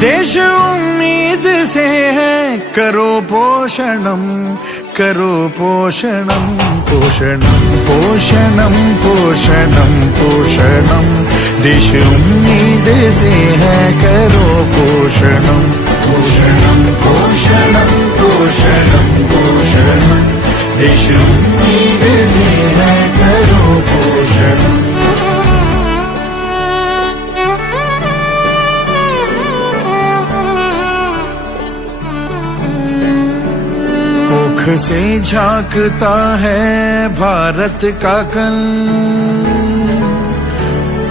देश उम्मीद से है, करो पोषणम, करो पोषणम, पोषणम पोषणम पोषणम पोषणम। देश उम्मीद से है, करो पोषणम, पोषणम पोषणम पोषणम पोषणम। देश उम्मीद से है, करो पोषणम। मुख से झांकता है भारत का कल,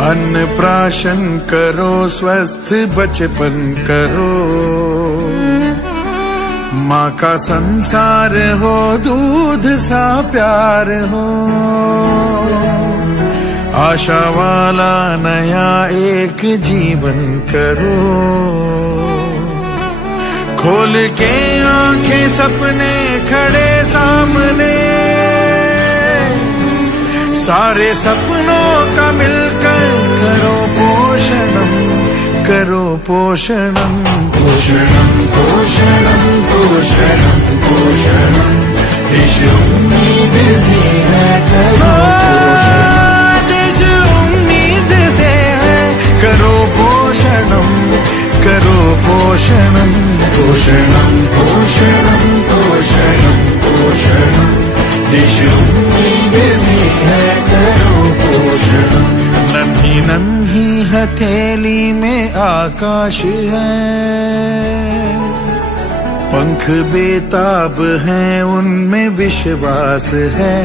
अन्न प्राशन करो, स्वस्थ बचपन करो। माँ का संसार हो, दूध सा प्यार हो, आशा वाला नया एक जीवन करो। खोल के आंखें सपने खड़े सामने, सारे सपनों का मिलकर करो पोषणम, करो पोषणम, पोषणम पोषणम पोषणम पोषणम। देश उम्मीद से है, करो पोषणम, देश उम्मीद से है, करो पोषणम, करो पोषणम, पोषणम पोषणम पोषणम पोषणम। देश उम्मीद से है, करो पोषणम। नन्ही नन्ही हथेली में आकाश है, पंख बेताब हैं, उनमें विश्वास है।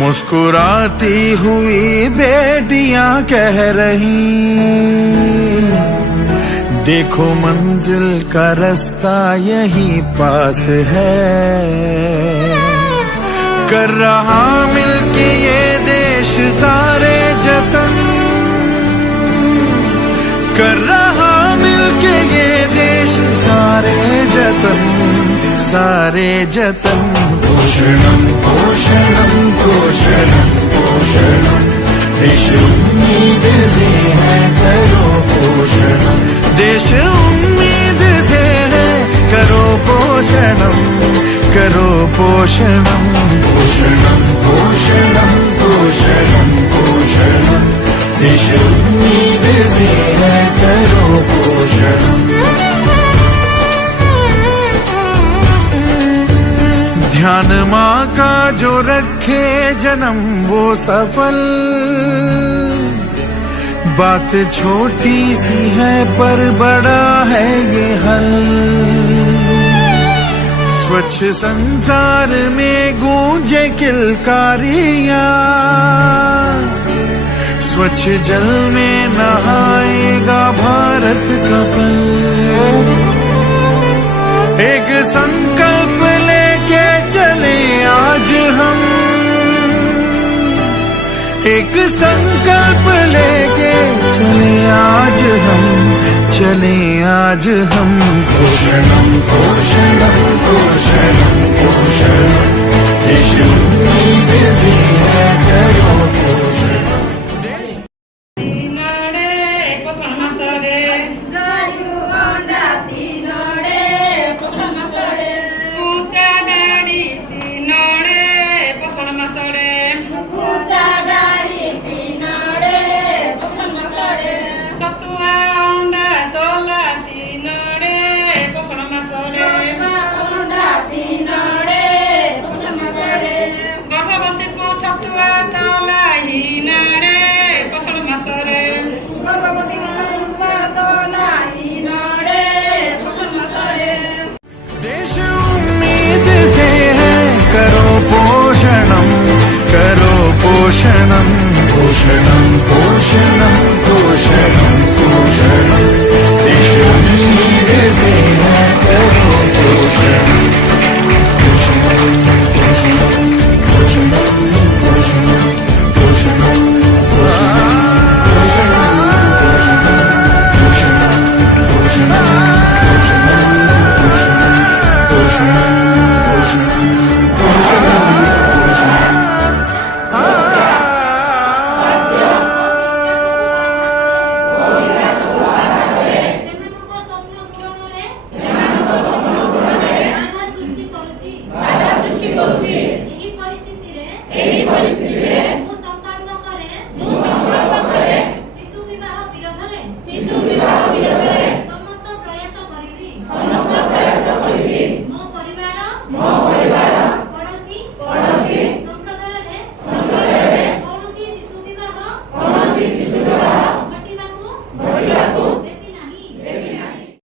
मुस्कुराती हुई बेटियां कह रही, देखो मंजिल का रास्ता यही पास है। कर रहा मिलके ये देश सारे जतन, कर रहा मिलके ये देश सारे जतन, सारे जतन। पोषणम पोषणम पोषणम पोषणम। देश उम्मीद से है, करो पोषणम, देश उम्मीद से है, करो पोषणम, करो पोषणम, पोषणम पोषणम पोषणम पोषणम। देश उम्मीद से है, करो पोषणम। ध्यान माँ का जो रखे जन्म वो सफल, बात छोटी सी है पर बड़ा है ये हल। स्वच्छ संसार में गूंजे किलकारियां, स्वच्छ जल में नहाएगा भारत का पल। एक संकल्प लेके चले आज हम, एक संकल्प लेके चले आज हम, चले आज हम। पोषणम